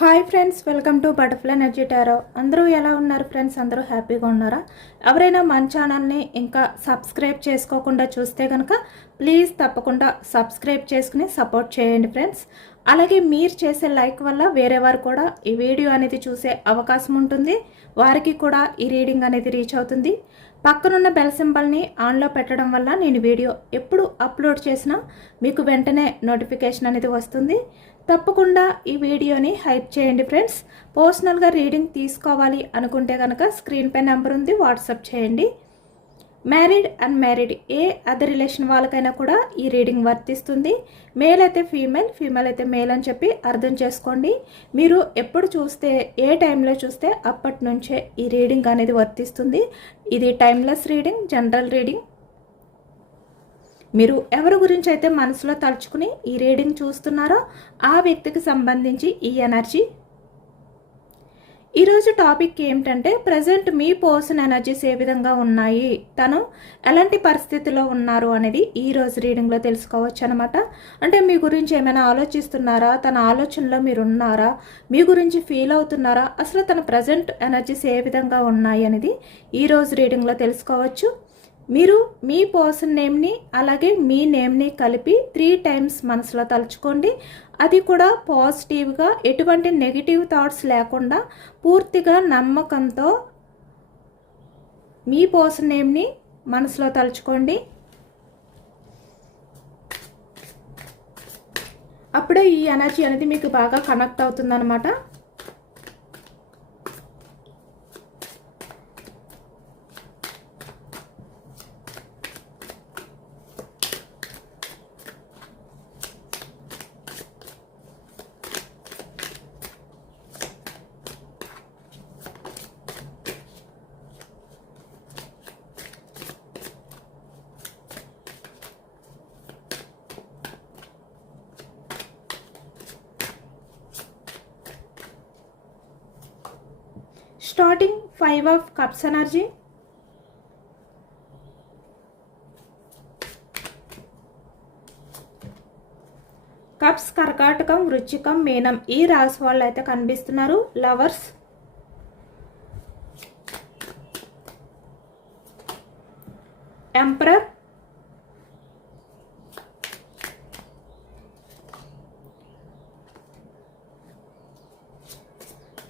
Hi friends, welcome to butterfly energy tarot. అందరూ ఎలా ఉన్నారు ఫ్రెండ్స్? అందరూ హ్యాపీగా ఉన్నారా? ఎవరైనా మన ఛానల్ని ఇంకా సబ్స్క్రైబ్ చేసుకోకుండా చూస్తే కనుక ప్లీజ్ తప్పకుండా సబ్స్క్రైబ్ చేసుకుని సపోర్ట్ చేయండి ఫ్రెండ్స్. అలాగే మీరు చేసే లైక్ వల్ల వేరే వారు కూడా ఈ వీడియో అనేది చూసే అవకాశం ఉంటుంది. వారికి కూడా ఈ రీడింగ్ అనేది రీచ్ అవుతుంది. పక్కనున్న బెల్ సింబల్ని ఆన్లో పెట్టడం వల్ల నేను వీడియో ఎప్పుడు అప్లోడ్ చేసినా మీకు వెంటనే నోటిఫికేషన్ అనేది వస్తుంది. తప్పకుండా ఈ వీడియోని హైప్ చేయండి ఫ్రెండ్స్. పర్సనల్గా రీడింగ్ తీసుకోవాలి అనుకుంటే కనుక స్క్రీన్ పై నెంబర్ ఉంది, వాట్సాప్ చేయండి. మ్యారీడ్ అన్మ్యారీడ్ ఏ అదర్ రిలేషన్ వాళ్ళకైనా కూడా ఈ రీడింగ్ వర్తిస్తుంది. మేల్ అయితే ఫీమేల్, ఫీమేల్ అయితే మేల్ అని చెప్పి అర్థం చేసుకోండి. మీరు ఎప్పుడు చూస్తే, ఏ టైంలో చూస్తే అప్పటి నుంచే ఈ రీడింగ్ అనేది వర్తిస్తుంది. ఇది టైమ్లెస్ రీడింగ్, జనరల్ రీడింగ్. మీరు ఎవరి గురించి అయితే మనసులో తలుచుకుని ఈ రీడింగ్ చూస్తున్నారో ఆ వ్యక్తికి సంబంధించి ఈ ఎనర్జీ. ఈరోజు టాపిక్ ఏమిటంటే, ప్రజెంట్ మీ పర్సన్ ఎనర్జీస్ ఏ విధంగా ఉన్నాయి, తను ఎలాంటి పరిస్థితిలో ఉన్నారు అనేది ఈరోజు రీడింగ్లో తెలుసుకోవచ్చు అనమాట. అంటే మీ గురించి ఏమైనా ఆలోచిస్తున్నారా, తన ఆలోచనలో మీరు ఉన్నారా, మీ గురించి ఫీల్ అవుతున్నారా, అసలు తన ప్రజెంట్ ఎనర్జీస్ ఏ విధంగా ఉన్నాయి అనేది ఈరోజు రీడింగ్లో తెలుసుకోవచ్చు. మీరు మీ పర్సన్ నేమ్ని అలాగే మీ నేమ్ని కలిపి 3 టైమ్స్ మనసులో తలుచుకోండి. అది కూడా పాజిటివ్గా, ఎటువంటి నెగిటివ్ థాట్స్ లేకుండా పూర్తిగా నమ్మకంతో మీ పర్సన్ నేమ్ని మనసులో తలుచుకోండి. అప్పుడే ఈ ఎనర్జీ అనేది మీకు బాగా కనెక్ట్ అవుతుందన్నమాట. Starting 5 of cups energy, cups కర్కాటకం, వృశ్చికం, మీనం ఈ రాశి వాళ్ళు అయితే కనిపిస్తున్నారు. Lovers, emperor,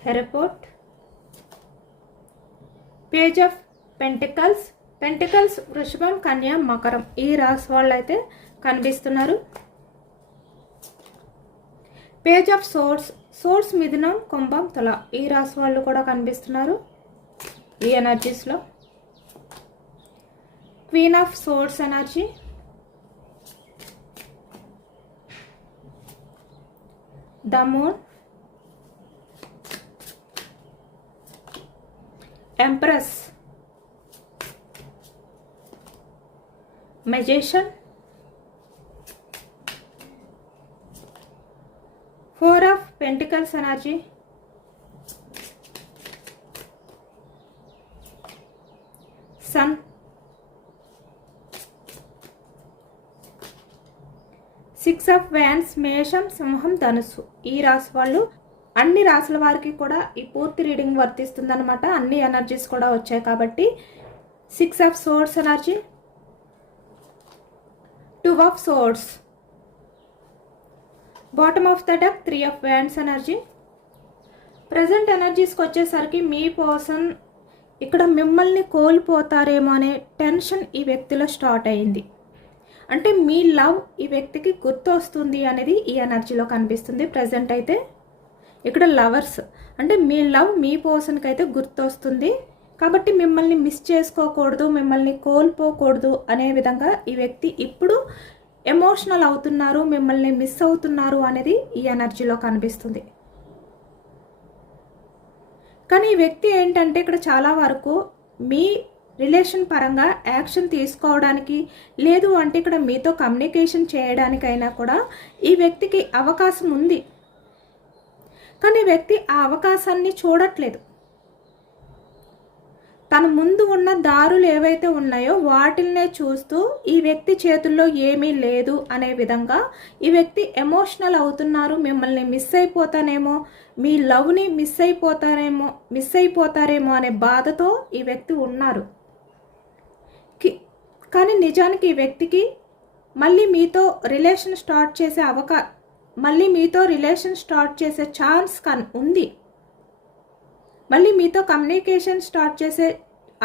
hierophant, page of pentacles, pentacles, వృషభం, కన్యా, మకరం ఈ రాశి వాళ్ళు అయితే కనిపిస్తున్నారు. పేజ్ ఆఫ్ సోర్స్, సోర్స్, మిథునం, కుంభం, తుల ఈ రాశి వాళ్ళు కూడా కనిపిస్తున్నారు ఈ ఎనర్జీస్లో. Queen of swords energy, the moon, empress, magician, 4 of pentacles energy, sun, 6 of wands, మేషం, సింహం, ధనుస్సు ఈ రాశి వాళ్ళు. అన్ని రాశుల వారికి కూడా ఈ పూర్తి రీడింగ్ వర్తిస్తుంది అనమాట. అన్ని ఎనర్జీస్ కూడా వచ్చాయి కాబట్టి. 6 of swords energy, 2 of swords, bottom of the deck 3 of wands energy. Present ఎనర్జీస్కి వచ్చేసరికి మీ పర్సన్ ఇక్కడ మిమ్మల్ని కోల్పోతారేమో అనే టెన్షన్ ఈ వ్యక్తిలో స్టార్ట్ అయింది. అంటే మీ లవ్ ఈ వ్యక్తికి గుర్తు వస్తుంది అనేది ఈ ఎనర్జీలో కనిపిస్తుంది. ప్రజెంట్ అయితే ఇక్కడ లవర్స్ అంటే మీ లవ్ మీ పర్సన్కి అయితే గుర్తొస్తుంది కాబట్టి మిమ్మల్ని మిస్ చేసుకోకూడదు, మిమ్మల్ని కోల్పోకూడదు అనే విధంగా ఈ వ్యక్తి ఇప్పుడు ఎమోషనల్ అవుతున్నారు, మిమ్మల్ని మిస్ అవుతున్నారు అనేది ఈ ఎనర్జీలో కనిపిస్తుంది. కానీ ఈ వ్యక్తి ఏంటంటే ఇక్కడ చాలా వరకు మీ రిలేషన్ పరంగా యాక్షన్ తీసుకోవడానికి, లేదు అంటే ఇక్కడ మీతో కమ్యూనికేషన్ చేయడానికైనా కూడా ఈ వ్యక్తికి అవకాశం ఉంది. కానీ వ్యక్తి ఆ అవకాశాన్ని చూడట్లేదు. తన ముందు ఉన్న దారులు ఏవైతే ఉన్నాయో వాటిల్నే చూస్తూ ఈ వ్యక్తి చేతుల్లో ఏమీ లేదు అనే విధంగా ఈ వ్యక్తి ఎమోషనల్ అవుతున్నారు. మిమ్మల్ని మిస్ అయిపోతానేమో, మీ లవ్ని మిస్ అయిపోతారేమో అనే బాధతో ఈ వ్యక్తి ఉన్నారు. కానీ నిజానికి ఈ వ్యక్తికి మళ్ళీ మీతో రిలేషన్ స్టార్ట్ చేసే ఛాన్స్ ఉంది. మళ్ళీ మీతో కమ్యూనికేషన్ స్టార్ట్ చేసే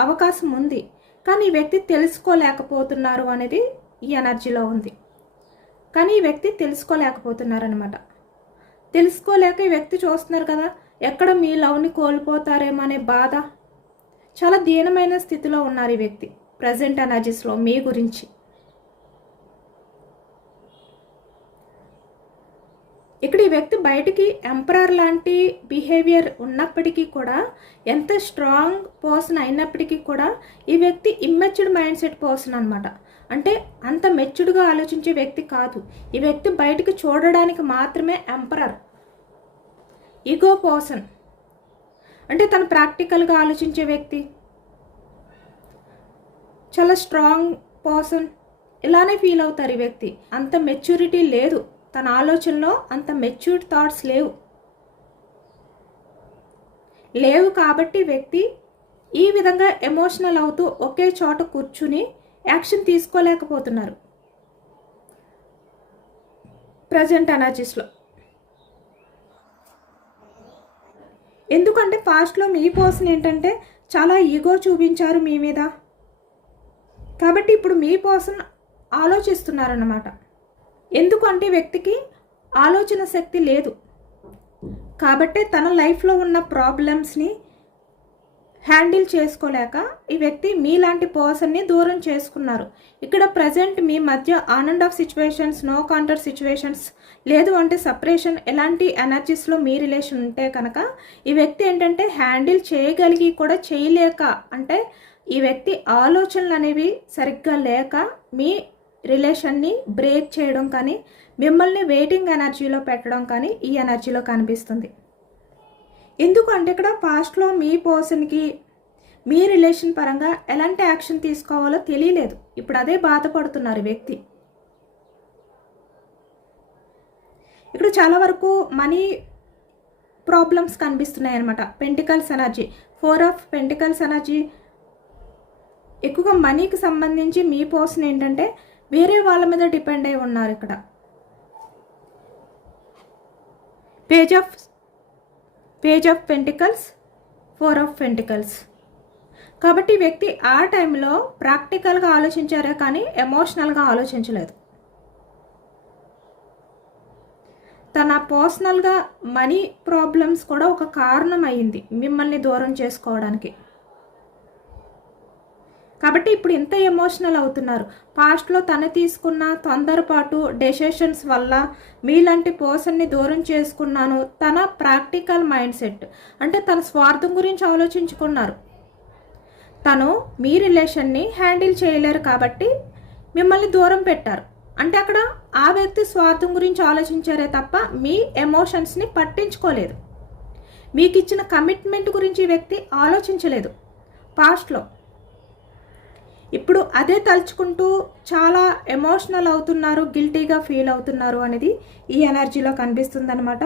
అవకాశం ఉంది. కానీ ఈ వ్యక్తి తెలుసుకోలేకపోతున్నారు అనేది ఈ ఎనర్జీలో ఉంది. కానీ ఈ వ్యక్తి తెలుసుకోలేకపోతున్నారనమాట. తెలుసుకోలేక ఈ వ్యక్తి చూస్తున్నారు కదా, ఎక్కడ మీ లవ్ని కోల్పోతారేమో అనే బాధ. చాలా దీనమైన స్థితిలో ఉన్నారు ఈ వ్యక్తి ప్రజెంట్ ఎనర్జీస్లో మీ గురించి. ఇక్కడ ఈ వ్యక్తి బయటికి ఎంపరర్ లాంటి బిహేవియర్ ఉన్నప్పటికీ కూడా, ఎంత స్ట్రాంగ్ పర్సన్ అయినప్పటికీ కూడా ఈ వ్యక్తి ఇమ్మెచ్యూర్డ్ మైండ్ సెట్ పర్సన్ అనమాట. అంటే అంత మెచ్యూర్డ్గా ఆలోచించే వ్యక్తి కాదు. ఈ వ్యక్తి బయటికి చూడడానికి మాత్రమే ఎంపరర్, ఈగో పర్సన్. అంటే తను ప్రాక్టికల్గా ఆలోచించే వ్యక్తి, చాలా స్ట్రాంగ్ పర్సన్ ఇలానే ఫీల్ అవుతారు ఈ వ్యక్తి. అంత మెచ్యూరిటీ లేదు తన ఆలోచనలో, అంత మెచ్యూర్డ్ థాట్స్ లేవు కాబట్టి వ్యక్తి ఈ విధంగా ఎమోషనల్ అవుతూ ఒకే చోట కూర్చుని యాక్షన్ తీసుకోలేకపోతున్నారు ప్రజెంట్ ఎనర్జీస్లో. ఎందుకంటే పాస్ట్లో మీ పర్సన్ ఏంటంటే చాలా ఈగో చూపించారు మీ మీద. కాబట్టి ఇప్పుడు మీ పర్సన్ ఆలోచిస్తున్నారన్నమాట. ఎందుకంటే వ్యక్తికి ఆలోచన శక్తి లేదు కాబట్టి తన లైఫ్లో ఉన్న ప్రాబ్లమ్స్ని హ్యాండిల్ చేసుకోలేక ఈ వ్యక్తి మీలాంటి పర్సన్ని దూరం చేసుకున్నారు. ఇక్కడ ప్రజెంట్ మీ మధ్య on and off situations, no contact situations, లేదు అంటే సపరేషన్, ఎలాంటి ఎనర్జీస్లో మీ రిలేషన్ ఉంటే కనుక ఈ వ్యక్తి ఏంటంటే హ్యాండిల్ చేయగలిగి కూడా చేయలేక, అంటే ఈ వ్యక్తి ఆలోచనలు అనేవి సరిగ్గా లేక మీ రిలేషన్ని బ్రేక్ చేయడం కానీ, మిమ్మల్ని వెయిటింగ్ ఎనర్జీలో పెట్టడం కానీ ఈ ఎనర్జీలో కనిపిస్తుంది. ఎందుకంటే ఇక్కడ పాస్ట్లో మీ పర్సన్కి మీ రిలేషన్ పరంగా ఎలాంటి యాక్షన్ తీసుకోవాలో తెలియలేదు. ఇప్పుడు అదే బాధపడుతున్నారు వ్యక్తి. ఇక్కడ చాలా వరకు మనీ ప్రాబ్లమ్స్ కనిపిస్తున్నాయి అన్నమాట. Pentacles energy, 4 of pentacles energy ఎక్కువగా మనీకి సంబంధించి మీ పర్సన్ ఏంటంటే వేరే వాళ్ళ మీద డిపెండ్ అయి ఉన్నారు. ఇక్కడ page of pentacles, 4 of pentacles. కాబట్టి వ్యక్తి ఆ టైంలో ప్రాక్టికల్గా ఆలోచించారే కానీ ఎమోషనల్గా ఆలోచించలేదు. తన పర్సనల్గా మనీ ప్రాబ్లమ్స్ కూడా ఒక కారణం అయ్యింది మిమ్మల్ని దూరం చేసుకోవడానికి. కాబట్టి ఇప్పుడు ఇంత ఎమోషనల్ అవుతున్నారు. పాస్ట్లో తను తీసుకున్న తొందరపాటు డెసిషన్స్ వల్ల మీలాంటి పర్సన్ని దూరం చేసుకున్నాను. తన ప్రాక్టికల్ మైండ్ సెట్, అంటే తన స్వార్థం గురించి ఆలోచించుకున్నారు. తను మీ రిలేషన్ని హ్యాండిల్ చేయలేరు కాబట్టి మిమ్మల్ని దూరం పెట్టారు. అంటే అక్కడ ఆ వ్యక్తి స్వార్థం గురించి ఆలోచించారే తప్ప మీ ఎమోషన్స్ని పట్టించుకోలేదు. మీకు ఇచ్చిన కమిట్మెంట్ గురించి ఈ వ్యక్తి ఆలోచించలేదు పాస్ట్లో. ఇప్పుడు అదే తలుచుకుంటూ చాలా ఎమోషనల్ అవుతున్నారు, గిల్టీగా ఫీల్ అవుతున్నారు అనేది ఈ ఎనర్జీలో కనిపిస్తుంది అనమాట.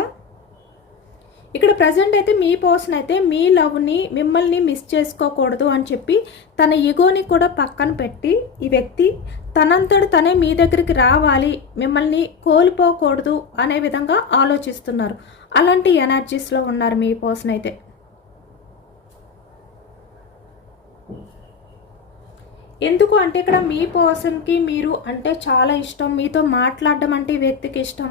ఇక్కడ ప్రజెంట్ అయితే మీ పర్సన్ అయితే మీ లవ్ని, మిమ్మల్ని మిస్ చేసుకోకూడదు అని చెప్పి తన ఈగోని కూడా పక్కన పెట్టి ఈ వ్యక్తి తనంతడు తనే మీ దగ్గరికి రావాలి, మిమ్మల్ని కోల్పోకూడదు అనే విధంగా ఆలోచిస్తున్నారు. అలాంటి ఎనర్జీస్లో ఉన్నారు మీ పర్సన్ అయితే. ఎందుకు అంటే ఇక్కడ మీ పర్సన్కి మీరు అంటే చాలా ఇష్టం, మీతో మాట్లాడడం అంటే ఈ వ్యక్తికి ఇష్టం.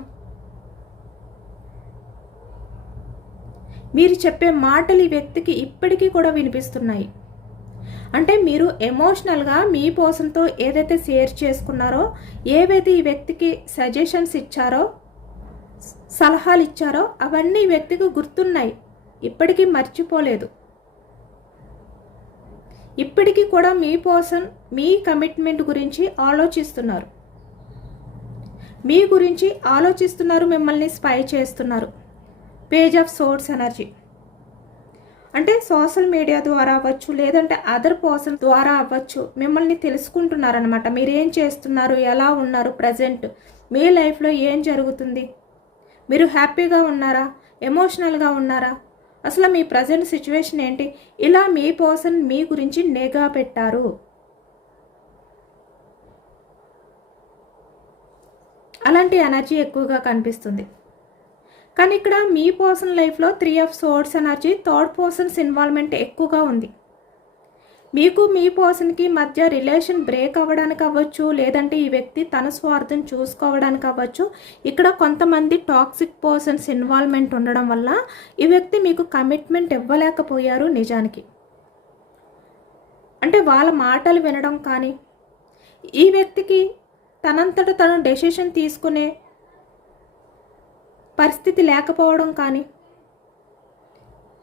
మీరు చెప్పే మాటలు ఈ వ్యక్తికి ఇప్పటికీ కూడా వినిపిస్తున్నాయి. అంటే మీరు ఎమోషనల్గా మీ పర్సన్తో ఏదైతే షేర్ చేసుకున్నారో, ఏవైతే ఈ వ్యక్తికి సజెషన్స్ ఇచ్చారో, సలహాలు ఇచ్చారో అవన్నీ ఈ వ్యక్తికి గుర్తున్నాయి, ఇప్పటికీ మర్చిపోలేదు. ఇప్పటికీ కూడా మీ పర్సన్ మీ కమిట్మెంట్ గురించి ఆలోచిస్తున్నారు, మీ గురించి ఆలోచిస్తున్నారు, మిమ్మల్ని స్పై చేస్తున్నారు. పేజ్ ఆఫ్ సోర్డ్స్ ఎనర్జీ అంటే సోషల్ మీడియా ద్వారా అవ్వచ్చు, లేదంటే అదర్ పర్సన్ ద్వారా అవ్వచ్చు, మిమ్మల్ని తెలుసుకుంటున్నారనమాట. మీరేం చేస్తున్నారు, ఎలా ఉన్నారు, ప్రజెంట్ మీ లైఫ్లో ఏం జరుగుతుంది, మీరు హ్యాపీగా ఉన్నారా, ఎమోషనల్గా ఉన్నారా, అసలు మీ ప్రజెంట్ సిచ్యువేషన్ ఏంటి, ఇలా మీ పర్సన్ మీ గురించి నిఘా పెట్టారు. అలాంటి ఎనర్జీ ఎక్కువగా కనిపిస్తుంది. కానీ ఇక్కడ మీ పర్సన్ లైఫ్లో 3 of swords energy, third persons involvement ఎక్కువగా ఉంది. మీకు మీ పర్సన్కి మధ్య రిలేషన్ బ్రేక్ అవ్వడానికి అవ్వచ్చు, లేదంటే ఈ వ్యక్తి తన స్వార్థం చూసుకోవడానికి అవ్వచ్చు. ఇక్కడ కొంతమంది టాక్సిక్ పర్సన్స్ ఇన్వాల్వ్మెంట్ ఉండడం వల్ల ఈ వ్యక్తి మీకు కమిట్మెంట్ ఇవ్వలేకపోయారు నిజానికి. అంటే వాళ్ళ మాటలు వినడం కానీ, ఈ వ్యక్తికి తనంతట తను డెసిషన్ తీసుకునే పరిస్థితి లేకపోవడం కానీ,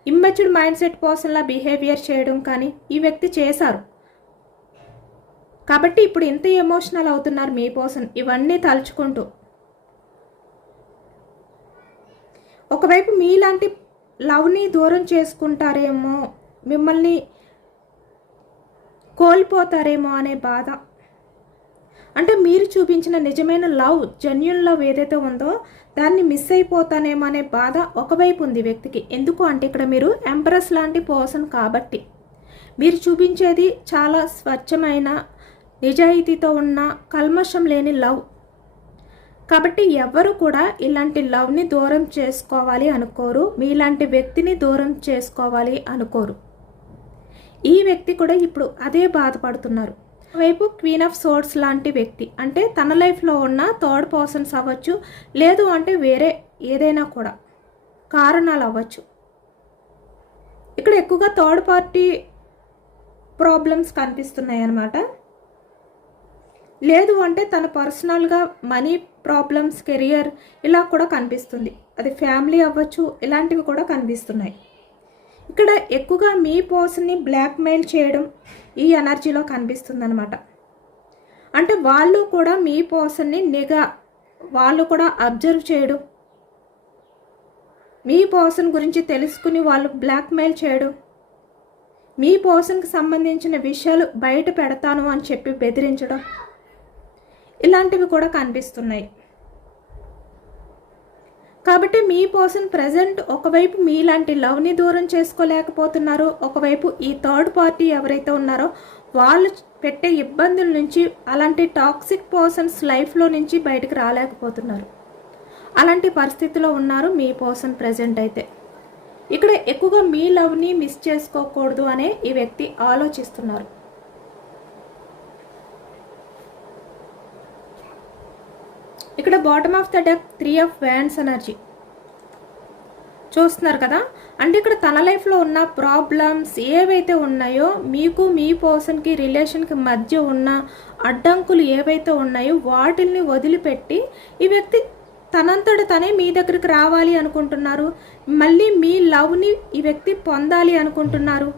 ఇమ్మెచ్యూర్డ్ మైండ్ సెట్ పర్సన్లా బిహేవియర్ చేయడం కానీ ఈ వ్యక్తి చేశారు. కాబట్టి ఇప్పుడు ఇంత ఎమోషనల్ అవుతున్నారు మీ పర్సన్ ఇవన్నీ తలుచుకుంటూ. ఒకవైపు మీలాంటి లవ్ని దూరం చేసుకుంటారేమో, మిమ్మల్ని కోల్పోతారేమో అనే బాధ. అంటే మీరు చూపించిన నిజమైన లవ్, జెన్యూన్ లవ్ ఏదైతే ఉందో దాన్ని మిస్ అయిపోతానేమో అనే బాధ ఒకవైపు ఉంది వ్యక్తికి. ఎందుకు అంటే ఇక్కడ మీరు ఎంప్రెస్ లాంటి పర్సన్ కాబట్టి మీరు చూపించేది చాలా స్వచ్ఛమైన, నిజాయితీతో ఉన్న, కల్మషం లేని లవ్. కాబట్టి ఎవరు కూడా ఇలాంటి లవ్ని దూరం చేసుకోవాలి అనుకోరు, మీలాంటి వ్యక్తిని దూరం చేసుకోవాలి అనుకోరు. ఈ వ్యక్తి కూడా ఇప్పుడు అదే బాధపడుతున్నారు. వైపు క్వీన్ ఆఫ్ సోర్డ్స్ లాంటి వ్యక్తి అంటే తన లైఫ్లో ఉన్న థర్డ్ పర్సన్స్ అవ్వచ్చు, లేదు అంటే వేరే ఏదైనా కూడా కారణాలు అవ్వచ్చు. ఇక్కడ ఎక్కువగా థర్డ్ పార్టీ ప్రాబ్లమ్స్ కనిపిస్తున్నాయి అన్నమాట. లేదు అంటే తన పర్సనల్గా మనీ ప్రాబ్లమ్స్, కెరియర్ ఇలా కూడా కనిపిస్తుంది. అది ఫ్యామిలీ అవ్వచ్చు, ఇలాంటివి కూడా కనిపిస్తున్నాయి. ఇక్కడ ఎక్కువగా మీ పర్సన్ని బ్లాక్మెయిల్ చేయడం ఈ ఎనర్జీలో కనిపిస్తుంది అనమాట. అంటే వాళ్ళు కూడా మీ పర్సన్ని వాళ్ళు కూడా అబ్జర్వ్ చేయడం, మీ పర్సన్ గురించి తెలుసుకుని వాళ్ళు బ్లాక్మెయిల్ చేయడం, మీ పర్సన్కి సంబంధించిన విషయాలు బయట పెడతాను అని చెప్పి బెదిరించడం, ఇలాంటివి కూడా కనిపిస్తున్నాయి. కాబట్టి మీ పర్సన్ ప్రజెంట్ ఒకవైపు మీలాంటి లవ్ని దూరం చేసుకోలేకపోతున్నారు, ఒకవైపు ఈ థర్డ్ పార్టీ ఎవరైతే ఉన్నారో వాళ్ళు పెట్టే ఇబ్బందుల నుంచి, అలాంటి టాక్సిక్ పర్సన్స్ లైఫ్లో నుంచి బయటకు రాలేకపోతున్నారు. అలాంటి పరిస్థితిలో ఉన్నారు మీ పర్సన్ ప్రజెంట్ అయితే. ఇక్కడ ఎక్కువగా మీ లవ్ని మిస్ చేసుకోకూడదు అనే ఈ వ్యక్తి ఆలోచిస్తున్నారు. ఇక్కడ bottom of the deck 3 of wands energy చూస్తున్నారు కదా. అంటే ఇక్కడ తన లైఫ్లో ఉన్న ప్రాబ్లమ్స్ ఏవైతే ఉన్నాయో, మీకు మీ పర్సన్కి రిలేషన్కి మధ్య ఉన్న అడ్డంకులు ఏవైతే ఉన్నాయో వాటిల్ని వదిలిపెట్టి ఈ వ్యక్తి తనంతట తనే మీ దగ్గరికి రావాలి అనుకుంటున్నారు. మళ్ళీ మీ లవ్ని ఈ వ్యక్తి పొందాలి అనుకుంటున్నారు.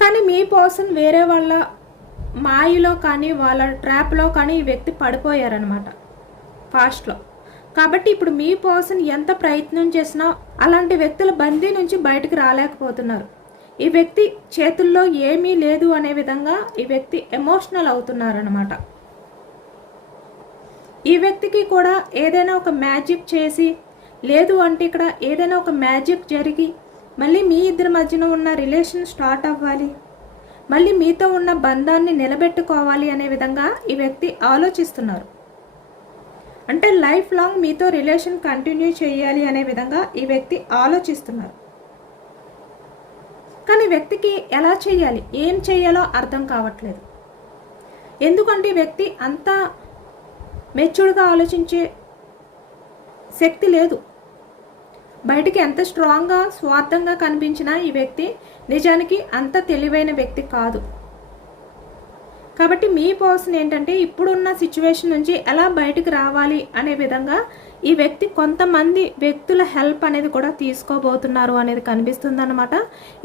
కానీ మీ పర్సన్ వేరే వాళ్ళ మాయలో కానీ వాళ్ళ ట్రాప్లో కానీ ఈ వ్యక్తి పడిపోయారనమాట ఫాస్ట్లో. కాబట్టి ఇప్పుడు మీ పర్సన్ ఎంత ప్రయత్నం చేసినా అలాంటి వ్యక్తుల బందీ నుంచి బయటకు రాలేకపోతున్నారు. ఈ వ్యక్తి చేతుల్లో ఏమీ లేదు అనే విధంగా ఈ వ్యక్తి ఎమోషనల్ అవుతున్నారనమాట. ఈ వ్యక్తికి కూడా ఏదైనా ఒక మ్యాజిక్ చేసి, లేదు అంటే ఇక్కడ ఏదైనా ఒక మ్యాజిక్ జరిగి మళ్ళీ మీ ఇద్దరి మధ్యన ఉన్న రిలేషన్ స్టార్ట్ అవ్వాలి, మళ్ళీ మీతో ఉన్న బంధాన్ని నిలబెట్టుకోవాలి అనే విధంగా ఈ వ్యక్తి ఆలోచిస్తున్నారు. అంటే లైఫ్ లాంగ్ మీతో రిలేషన్ కంటిన్యూ చేయాలి అనే విధంగా ఈ వ్యక్తి ఆలోచిస్తున్నారు. కానీ వ్యక్తికి ఎలా చేయాలి, ఏం చేయాలో అర్థం కావట్లేదు. ఎందుకంటే ఈ వ్యక్తి అంత మెచ్యూర్డ్గా ఆలోచించే శక్తి లేదు. బయటికి ఎంత స్ట్రాంగ్గా, స్వార్థంగా కనిపించినా ఈ వ్యక్తి నిజానికి అంత తెలివైన వ్యక్తి కాదు. కాబట్టి మీ పర్సన్ ఏంటంటే ఇప్పుడున్న సిచ్యువేషన్ నుంచి ఎలా బయటికి రావాలి అనే విధంగా ఈ వ్యక్తి కొంతమంది వ్యక్తుల హెల్ప్ అనేది కూడా తీసుకోబోతున్నారు అనేది కనిపిస్తుంది అన్నమాట.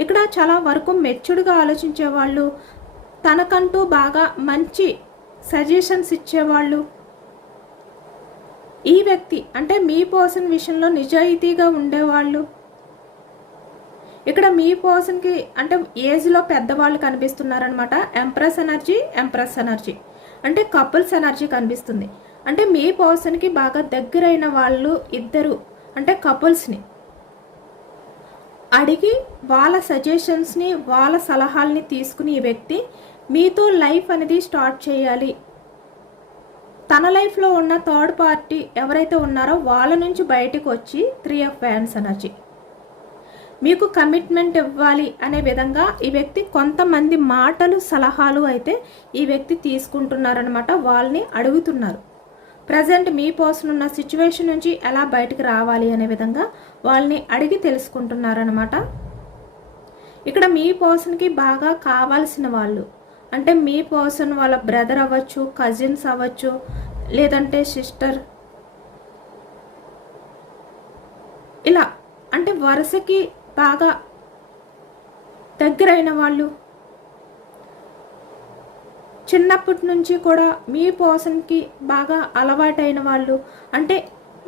ఇక్కడ చాలా వరకు మెచ్యూర్డ్గా ఆలోచించే వాళ్ళు, తనకంటూ బాగా మంచి సజెషన్స్ ఇచ్చేవాళ్ళు, ఈ వ్యక్తి అంటే మీ పర్సన్ విషయంలో నిజాయితీగా ఉండేవాళ్ళు. ఇక్కడ మీ పర్సన్కి అంటే ఏజ్లో పెద్దవాళ్ళు కనిపిస్తున్నారనమాట. ఎంప్రెస్ ఎనర్జీ అంటే కపుల్స్ ఎనర్జీ కనిపిస్తుంది. అంటే మీ పర్సన్కి బాగా దగ్గరైన వాళ్ళు ఇద్దరు అంటే కపుల్స్ని అడిగి వాళ్ళ సజెషన్స్ని వాళ్ళ సలహాలని తీసుకుని ఈ వ్యక్తి మీతో లైఫ్ అనేది స్టార్ట్ చేయాలి. తన లైఫ్లో ఉన్న థర్డ్ పార్టీ ఎవరైతే ఉన్నారో వాళ్ళ నుంచి బయటకు వచ్చి 3 ఆఫ్ వ్యాండ్స్ ఎనర్జీ మీకు కమిట్మెంట్ ఇవ్వాలి అనే విధంగా ఈ వ్యక్తి కొంతమంది మాటలు సలహాలు అయితే ఈ వ్యక్తి తీసుకుంటున్నారనమాట. వాళ్ళని అడుగుతున్నారు. ప్రజెంట్ మీ పర్సన్ ఉన్న సిచ్యువేషన్ నుంచి ఎలా బయటకు రావాలి అనే విధంగా వాళ్ళని అడిగి తెలుసుకుంటున్నారనమాట. ఇక్కడ మీ పర్సన్కి బాగా కావాల్సిన వాళ్ళు అంటే మీ పర్సన్ వాళ్ళ బ్రదర్ అవ్వచ్చు, కజిన్స్ అవ్వచ్చు, లేదంటే సిస్టర్, ఇలా అంటే వరుసకి బాగా దగ్గరైన వాళ్ళు, చిన్నప్పటి నుంచి కూడా మీ పర్సన్కి బాగా అలవాటైన వాళ్ళు, అంటే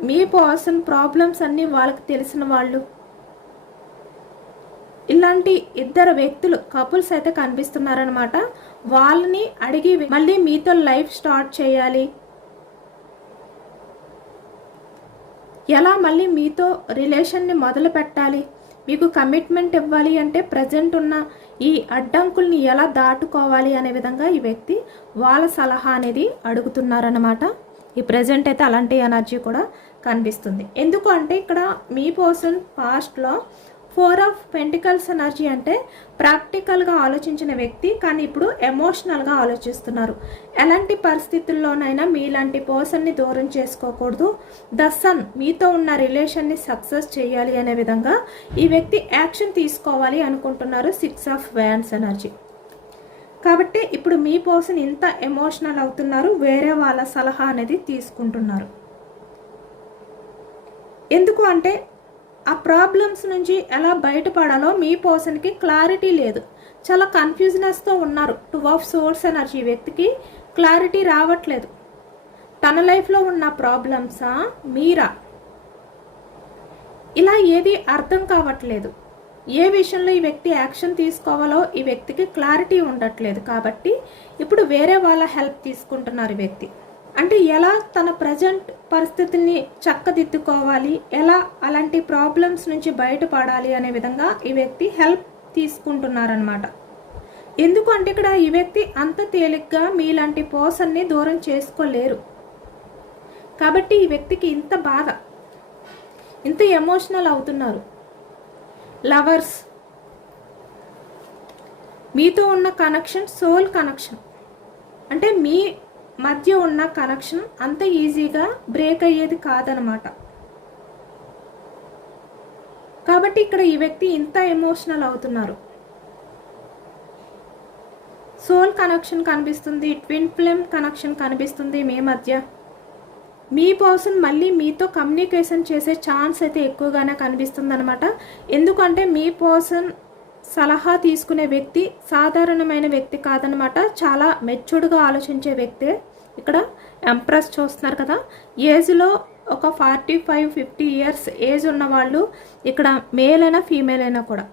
మీ పర్సన్ ప్రాబ్లమ్స్ అన్నీ వాళ్ళకి తెలిసిన వాళ్ళు, ఇలాంటి ఇద్దరు వ్యక్తులు కపుల్స్ అయితే కనిపిస్తున్నారనమాట. వాళ్ళని అడిగి మళ్ళీ మీతో లైఫ్ స్టార్ట్ చేయాలి, ఎలా మళ్ళీ మీతో రిలేషన్ని మొదలు పెట్టాలి, మీకు కమిట్మెంట్ ఇవ్వాలి అంటే ప్రజెంట్ ఉన్న ఈ అడ్డంకుల్ని ఎలా దాటుకోవాలి అనే విధంగా ఈ వ్యక్తి వాళ్ళ సలహా అనేది అడుగుతున్నారన్నమాట. ఈ ప్రజెంట్ అయితే అలాంటి ఎనర్జీ కూడా కనిపిస్తుంది. ఎందుకు అంటే ఇక్కడ మీ పర్సన్ పాస్ట్లో 4 ఆఫ్ పెంటికల్స్ ఎనర్జీ అంటే ప్రాక్టికల్గా ఆలోచించిన వ్యక్తి, కానీ ఇప్పుడు ఎమోషనల్గా ఆలోచిస్తున్నారు. ఎలాంటి పరిస్థితుల్లోనైనా మీలాంటి పర్సన్ని దూరం చేసుకోకూడదు, ద సన్ మీతో ఉన్న రిలేషన్ని సక్సెస్ చేయాలి అనే విధంగా ఈ వ్యక్తి యాక్షన్ తీసుకోవాలి అనుకుంటున్నారు. 6 ఆఫ్ వ్యాండ్స్ ఎనర్జీ. కాబట్టి ఇప్పుడు మీ పర్సన్ ఇంత ఎమోషనల్ అవుతున్నారు, వేరే వాళ్ళ సలహా అనేది తీసుకుంటున్నారు. ఎందుకు అంటే ఆ ప్రాబ్లమ్స్ నుంచి ఎలా బయటపడాలో మీ పర్సన్కి క్లారిటీ లేదు, చాలా కన్ఫ్యూజనెస్తో ఉన్నారు. 2 ఆఫ్ సోర్స్ ఎనర్జీ వ్యక్తికి క్లారిటీ రావట్లేదు. తన లైఫ్లో ఉన్న ప్రాబ్లమ్సా మీరా, ఇలా ఏది అర్థం కావట్లేదు. ఏ విషయంలో ఈ వ్యక్తి యాక్షన్ తీసుకోవాలో ఈ వ్యక్తికి క్లారిటీ ఉండట్లేదు. కాబట్టి ఇప్పుడు వేరే వాళ్ళ హెల్ప్ తీసుకుంటున్నారు ఈ వ్యక్తి. అంటే ఎలా తన ప్రజెంట్ పరిస్థితుల్ని చక్కదిద్దుకోవాలి, ఎలా అలాంటి ప్రాబ్లమ్స్ నుంచి బయటపడాలి అనే విధంగా ఈ వ్యక్తి హెల్ప్ తీసుకుంటున్నారనమాట. ఎందుకు అంటే ఇక్కడ ఈ వ్యక్తి అంత తేలిగ్గా మీలాంటి పర్సన్ని దూరం చేసుకోలేరు. కాబట్టి ఈ వ్యక్తికి ఇంత బాధ, ఇంత ఎమోషనల్ అవుతున్నారు. లవర్స్, మీతో ఉన్న కనెక్షన్ సోల్ కనెక్షన్, అంటే మీ మధ్య ఉన్న కనెక్షన్ అంత ఈజీగా బ్రేక్ అయ్యేది కాదనమాట. కాబట్టి ఇక్కడ ఈ వ్యక్తి ఇంత ఎమోషనల్ అవుతున్నారు. సోల్ కనెక్షన్ కనిపిస్తుంది, ట్విన్ ఫ్లేమ్ కనెక్షన్ కనిపిస్తుంది మీ మధ్య. మీ పర్సన్ మళ్ళీ మీతో కమ్యూనికేషన్ చేసే ఛాన్స్ అయితే ఎక్కువగానే కనిపిస్తుంది అనమాట. ఎందుకంటే మీ పర్సన్ సలహా తీసుకునే వ్యక్తి సాధారణమైన వ్యక్తి కాదనమాట, చాలా మెచ్యూర్డ్గా ఆలోచించే వ్యక్తే. ఇక్కడ ఎంప్రెస్ చూస్తున్నారు కదా, ఏజ్లో ఒక 45-50 ఇయర్స్ ఏజ్ ఉన్న వాళ్ళు, ఇక్కడ మేల్ అయినా ఫీమేల్ అయినా కూడా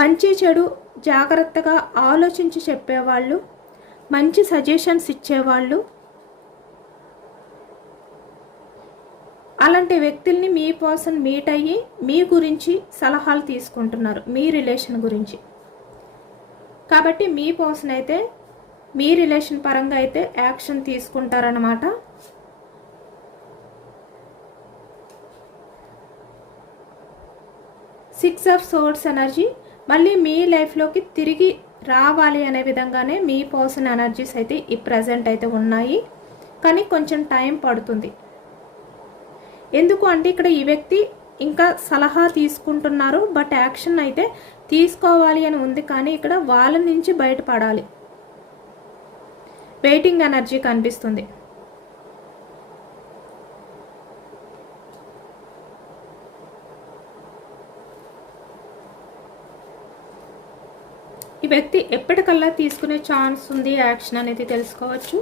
మంచి చెడు జాగ్రత్తగా ఆలోచించి చెప్పేవాళ్ళు, మంచి సజెషన్స్ ఇచ్చేవాళ్ళు, అలాంటి వ్యక్తుల్ని మీ పర్సన్ మీట్ అయ్యి మీ గురించి సలహాలు తీసుకుంటున్నారు, మీ రిలేషన్ గురించి. కాబట్టి మీ పర్సన్ అయితే మీ రిలేషన్ పరంగా అయితే యాక్షన్ తీసుకుంటారన్నమాట. సిక్స్ ఆఫ్ సోర్డ్స్ ఎనర్జీ మళ్ళీ మీ లైఫ్లోకి తిరిగి రావాలి అనే విధంగానే మీ పర్సన్ ఎనర్జీస్ అయితే ఈ ప్రజెంట్ అయితే ఉన్నాయి, కానీ కొంచెం టైం పడుతుంది. ఎందుకు అంటే ఇక్కడ ఈ వ్యక్తి ఇంకా సలహా తీసుకుంటున్నారు, బట్ యాక్షన్ అయితే తీసుకోవాలి అని ఉంది, కానీ ఇక్కడ వాళ్ళ నుంచి బయటపడాలి. వెయిటింగ్ ఎనర్జీ కనిపిస్తుంది. ఈ వ్యక్తి ఎప్పటికల్లా తీసుకునే ఛాన్స్ ఉంది, యాక్షన్ అనేది తెలుసుకోవచ్చు.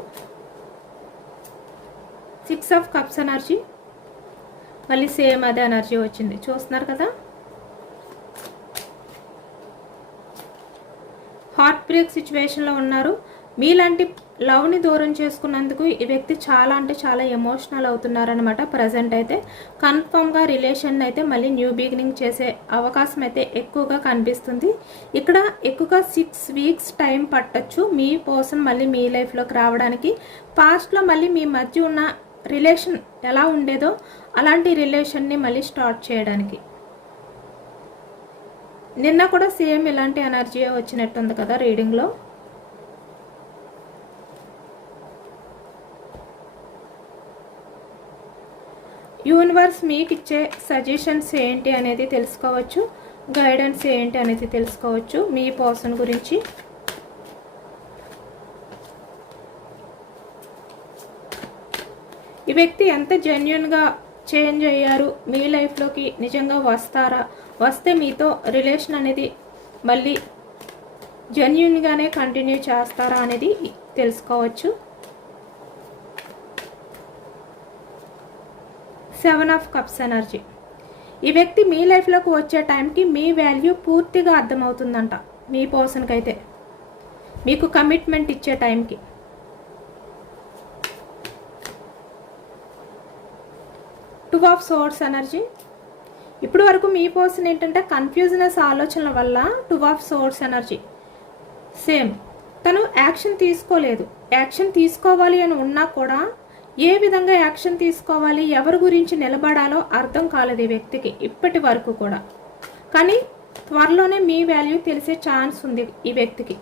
6 ఆఫ్ కప్స్ ఎనర్జీ, మళ్ళీ సేమ్ అదే ఎనర్జీ వచ్చింది, చూస్తున్నారు కదా. హార్ట్ బ్రేక్ సిచ్యువేషన్లో ఉన్నారు. మీలాంటి లవ్ని దూరం చేసుకున్నందుకు ఈ వ్యక్తి చాలా అంటే చాలా ఎమోషనల్ అవుతున్నారనమాట. ప్రజెంట్ అయితే కన్ఫర్మ్గా రిలేషన్ అయితే మళ్ళీ న్యూ బిగినింగ్ చేసే అవకాశం అయితే ఎక్కువగా కనిపిస్తుంది. ఇక్కడ ఎక్కువగా 6 వీక్స్ టైం పట్టొచ్చు మీ పర్సన్ మళ్ళీ మీ లైఫ్లోకి రావడానికి. పాస్ట్లో మళ్ళీ మీ మధ్య ఉన్న రిలేషన్ ఎలా ఉండేదో అలాంటి రిలేషన్ని మళ్ళీ స్టార్ట్ చేయడానికి. నిన్న కూడా సేమ్ ఇలాంటి ఎనర్జీ వచ్చినట్టుంది కదా రీడింగ్లో. యూనివర్స్ మీకు ఇచ్చే సజెషన్స్ ఏంటి అనేది తెలుసుకోవచ్చు, గైడెన్స్ ఏంటి అనేది తెలుసుకోవచ్చు మీ పర్సన్ గురించి. ఈ వ్యక్తి ఎంత జెన్యున్గా చేంజ్ అయ్యారు, మీ లైఫ్లోకి నిజంగా వస్తారా, వస్తే మీతో రిలేషన్ అనేది మళ్ళీ జెన్యున్గానే కంటిన్యూ చేస్తారా అనేది తెలుసుకోవచ్చు. 7 ఆఫ్ కప్స్ ఎనర్జీ, ఈ వ్యక్తి మీ లైఫ్లోకి వచ్చే టైంకి మీ వాల్యూ పూర్తిగా అర్థమవుతుందంట మీ పర్సన్కి అయితే, మీకు కమిట్మెంట్ ఇచ్చే టైంకి. 2 ఆఫ్ సోర్స్ ఎనర్జీ, ఇప్పుడు వరకు మీ పర్సన్ ఏంటంటే కన్ఫ్యూజనెస్ ఆలోచనల వల్ల 2 ఆఫ్ సోర్స్ ఎనర్జీ సేమ్, తను యాక్షన్ తీసుకోలేదు. యాక్షన్ తీసుకోవాలి అని ఉన్నా కూడా ఏ విధంగా యాక్షన్ తీసుకోవాలి, ఎవరి గురించి నిలబడాలో అర్థం కాలేదు ఈ వ్యక్తికి ఇప్పటి వరకు కూడా. కానీ త్వరలోనే మీ వాల్యూ తెలిసే ఛాన్స్ ఉంది ఈ వ్యక్తికి.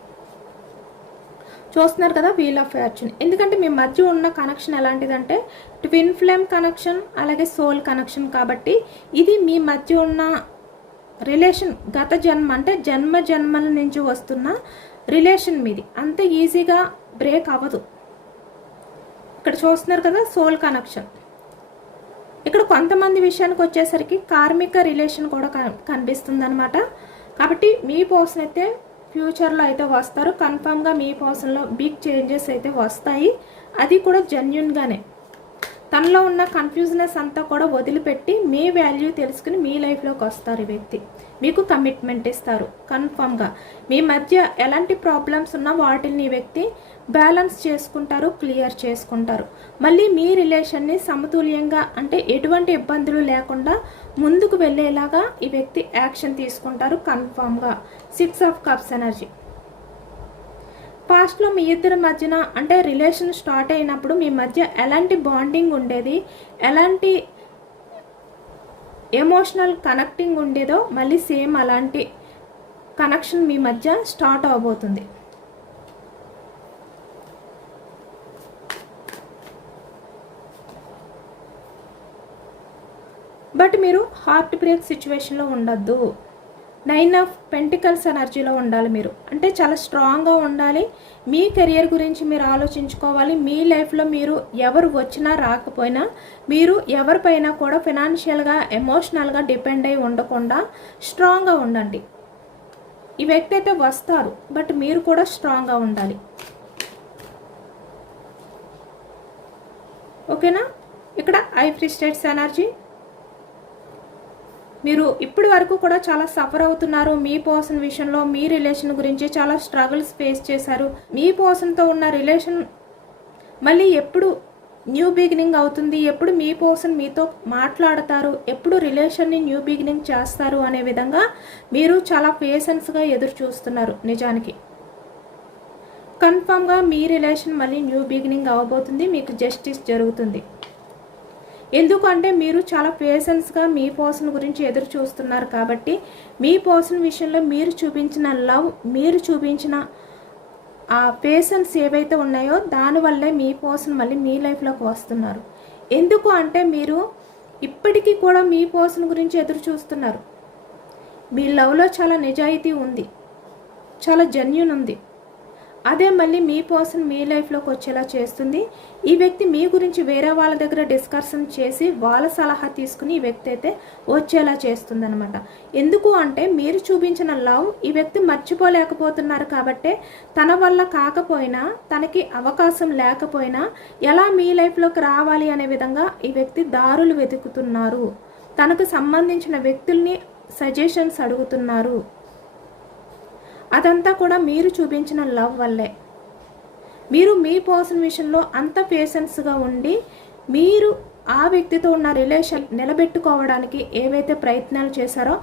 చూస్తున్నారు కదా వీల్ ఆఫ్ ఫార్చ్యూన్. ఎందుకంటే మీ మధ్య ఉన్న కనెక్షన్ ఎలాంటిదంటే ట్విన్ ఫ్లేమ్ కనెక్షన్, అలాగే సోల్ కనెక్షన్. కాబట్టి ఇది మీ మధ్య ఉన్న రిలేషన్ గత జన్మ అంటే జన్మల నుంచి వస్తున్న రిలేషన్ మీది. అంత ఈజీగా బ్రేక్ అవ్వదు. ఇక్కడ చూస్తున్నారు కదా సోల్ కనెక్షన్. ఇక్కడ కొంతమంది విషయానికి వచ్చేసరికి కార్మిక రిలేషన్ కూడా కనిపిస్తుంది అనమాట. కాబట్టి మీ పర్సన్ అయితే ఫ్యూచర్లో అయితే వస్తారు. కన్ఫామ్గా మీ పర్సన్లో బిగ్ చేంజెస్ అయితే వస్తాయి, అది కూడా జెన్యున్గానే. తనలో ఉన్న కన్ఫ్యూజనెస్ అంతా కూడా వదిలిపెట్టి మీ వాల్యూ తెలుసుకుని మీ లైఫ్లోకి వస్తారు ఈ వ్యక్తి. మీకు కమిట్మెంట్ ఇస్తారు కన్ఫామ్గా. మీ మధ్య ఎలాంటి ప్రాబ్లమ్స్ ఉన్నా వాటిని ఈ వ్యక్తి బ్యాలెన్స్ చేసుకుంటారు, క్లియర్ చేసుకుంటారు. మళ్ళీ మీ రిలేషన్ని సమతుల్యంగా అంటే ఎటువంటి ఇబ్బందులు లేకుండా ముందుకు వెళ్ళేలాగా ఈ వ్యక్తి యాక్షన్ తీసుకుంటారు కన్ఫామ్గా. 6 ఆఫ్ కప్స్ ఎనర్జీ, పాస్ట్లో మీ ఇద్దరి మధ్యన అంటే రిలేషన్ స్టార్ట్ అయినప్పుడు మీ మధ్య ఎలాంటి బాండింగ్ ఉండేది, ఎలాంటి ఎమోషనల్ కనెక్టింగ్ ఉండేదో మళ్ళీ సేమ్ అలాంటి కనెక్షన్ మీ మధ్య స్టార్ట్ అవబోతుంది. బట్ మీరు హార్ట్ బ్రేక్ సిచ్యువేషన్లో ఉండొద్దు. 9 ఆఫ్ పెంటికల్స్ ఎనర్జీలో ఉండాలి మీరు. అంటే చాలా స్ట్రాంగ్గా ఉండాలి. మీ కెరియర్ గురించి మీరు ఆలోచించుకోవాలి. మీ లైఫ్లో మీరు ఎవరు వచ్చినా రాకపోయినా మీరు ఎవరిపైన కూడా ఫినాన్షియల్గా ఎమోషనల్గా డిపెండ్ అయి ఉండకుండా స్ట్రాంగ్గా ఉండండి. ఈ వ్యక్తి అయితే వస్తారు, బట్ మీరు కూడా స్ట్రాంగ్గా ఉండాలి. ఓకేనా. ఇక్కడ ఐ స్టేట్స్ ఎనర్జీ, మీరు ఇప్పటి వరకు కూడా చాలా సఫర్ అవుతున్నారు. మీ పర్సన్ విషయంలో మీ రిలేషన్ గురించి చాలా స్ట్రగుల్స్ ఫేస్ చేశారు. మీ పర్సన్తో ఉన్న రిలేషన్ మళ్ళీ ఎప్పుడు న్యూ బిగినింగ్ అవుతుంది, ఎప్పుడు మీ పర్సన్ మీతో మాట్లాడతారు, ఎప్పుడు రిలేషన్ని న్యూ బిగినింగ్ చేస్తారు అనే విధంగా మీరు చాలా పేషెన్స్గా ఎదురు చూస్తున్నారు. నిజానికి కన్ఫామ్గా మీ రిలేషన్ మళ్ళీ న్యూ బిగినింగ్ అవ్వబోతుంది. మీకు జస్టిస్ జరుగుతుంది. ఎందుకంటే మీరు చాలా పేషెన్స్గా మీ పర్సన్ గురించి ఎదురు చూస్తున్నారు. కాబట్టి మీ పర్సన్ విషయంలో మీరు చూపించిన లవ్, మీరు చూపించిన ఆ పేషెన్స్ ఏవైతే ఉన్నాయో దానివల్లే మీ పర్సన్ మళ్ళీ మీ లైఫ్లోకి వస్తున్నారు. ఎందుకు అంటే మీరు ఇప్పటికీ కూడా మీ పర్సన్ గురించి ఎదురు చూస్తున్నారు. మీ లవ్లో చాలా నిజాయితీ ఉంది, చాలా జెన్యూన్ ఉంది. అదే మళ్ళీ మీ పర్సన్ మీ లైఫ్లోకి వచ్చేలా చేస్తుంది. ఈ వ్యక్తి మీ గురించి వేరే వాళ్ళ దగ్గర డిస్కషన్ చేసి వాళ్ళ సలహా తీసుకుని ఈ వ్యక్తి అయితే వచ్చేలా చేస్తుంది అనమాట. ఎందుకు అంటే మీరు చూపించిన లవ్ ఈ వ్యక్తి మర్చిపోలేకపోతున్నారు కాబట్టే తన వల్ల కాకపోయినా, తనకి అవకాశం లేకపోయినా ఎలా మీ లైఫ్లోకి రావాలి అనే విధంగా ఈ వ్యక్తి దారులు వెతుకుతున్నారు. తనకు సంబంధించిన వ్యక్తుల్ని సజెషన్స్ అడుగుతున్నారు. అదంతా కూడా మీరు చూపించిన లవ్ వల్లే. మీరు మీ పర్సన్ విషయంలో అంత పేషెన్స్గా ఉండి మీరు ఆ వ్యక్తితో ఉన్న రిలేషన్ నిలబెట్టుకోవడానికి ఏవైతే ప్రయత్నాలు చేశారో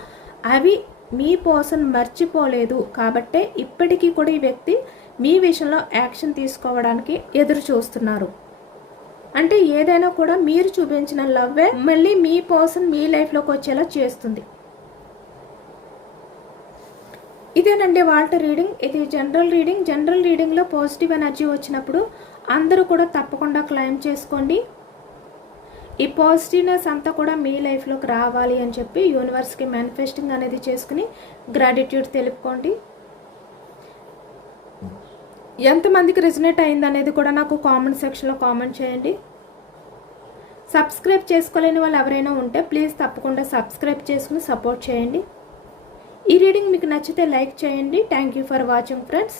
అవి మీ పర్సన్ మర్చిపోలేదు కాబట్టే ఇప్పటికీ కూడా ఈ వ్యక్తి మీ విషయంలో యాక్షన్ తీసుకోవడానికి ఎదురు చూస్తున్నారు. అంటే ఏదైనా కూడా మీరు చూపించిన లవ్వే మళ్ళీ మీ పర్సన్ మీ లైఫ్లోకి వచ్చేలా చేస్తుంది. ఇదేనండి వాళ్ళ రీడింగ్. ఇది జనరల్ రీడింగ్. జనరల్ రీడింగ్లో పాజిటివ్ ఎనర్జీ వచ్చినప్పుడు అందరూ కూడా తప్పకుండా క్లెయిమ్ చేసుకోండి. ఈ పాజిటివ్నెస్ అంతా కూడా మీ లైఫ్లోకి రావాలి అని చెప్పి యూనివర్స్కి మేనిఫెస్టింగ్ అనేది చేసుకుని గ్రాటిట్యూడ్ తెలుపుకోండి. ఎంతమందికి రెజనేట్ అయింది అనేది కూడా నాకు కామెంట్ సెక్షన్లో కామెంట్ చేయండి. సబ్స్క్రైబ్ చేసుకోలేని వాళ్ళు ఎవరైనా ఉంటే ప్లీజ్ తప్పకుండా సబ్స్క్రైబ్ చేసుకుని సపోర్ట్ చేయండి. ఈ రీడింగ్ మీకు నచ్చితే లైక్ చేయండి. Thank you for watching friends.